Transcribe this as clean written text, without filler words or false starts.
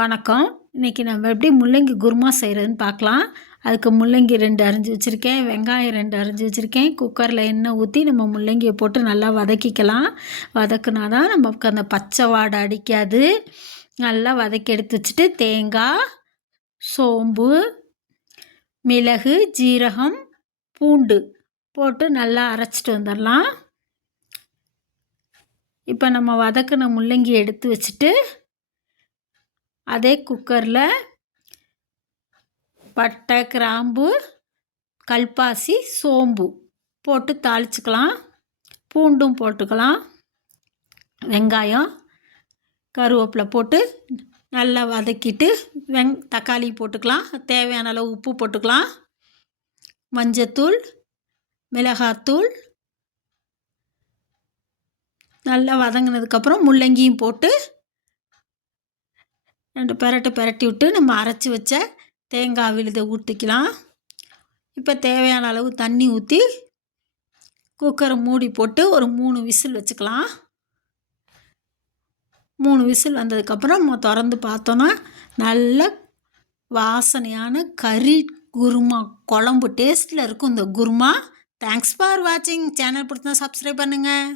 வணக்கம். இன்றைக்கி நம்ம எப்படி முள்ளங்கி குருமா செய்கிறதுன்னு பார்க்கலாம். அதுக்கு முள்ளங்கி 2 அரிஞ்சு வச்சுருக்கேன், வெங்காயம் 2 அரிஞ்சு வச்சுருக்கேன். குக்கரில் எண்ணெய் ஊற்றி நம்ம முள்ளங்கியை போட்டு நல்லா வதக்கிக்கலாம். வதக்குனா தான் நமக்கு அந்த பச்சை வாடை அடிக்காது. நல்லா வதக்கி எடுத்து வச்சுட்டு தேங்காய், சோம்பு, மிளகு, ஜீரகம், பூண்டு போட்டு நல்லா அரைச்சிட்டு வந்துடலாம். இப்போ நம்ம வதக்கின முள்ளங்கி எடுத்து வச்சுட்டு அதே குக்கரில் பட்டை, கிராம்பு, கல்பாசி, சோம்பு போட்டு தாளிச்சுக்கலாம். பூண்டும் போட்டுக்கலாம். வெங்காயம், கருவேப்பிலை போட்டு நல்லா வதக்கிட்டு தக்காளி போட்டுக்கலாம். தேவையான அளவு உப்பு போட்டுக்கலாம். மஞ்சத்தூள், மிளகாத்தூள் நல்லா வதங்கினதுக்கப்புறம் முள்ளங்கியும் போட்டு 2 பெரட்டி விட்டு நம்ம அரைச்சி வச்ச தேங்காய் விழுதை ஊற்றிக்கலாம். இப்போ தேவையான அளவு தண்ணி ஊற்றி குக்கரை மூடி போட்டு ஒரு 3 விசில் வச்சுக்கலாம். 3 விசில் வந்ததுக்கப்புறம் நம்ம திறந்து பார்த்தோன்னா நல்ல வாசனையான கறி குருமா குழம்பு டேஸ்ட்டில் இருக்கும் இந்த குருமா. தேங்க்ஸ் ஃபார் வாட்சிங். சேனல் பிடிச்சிருந்தா சப்ஸ்கிரைப் பண்ணுங்கள்.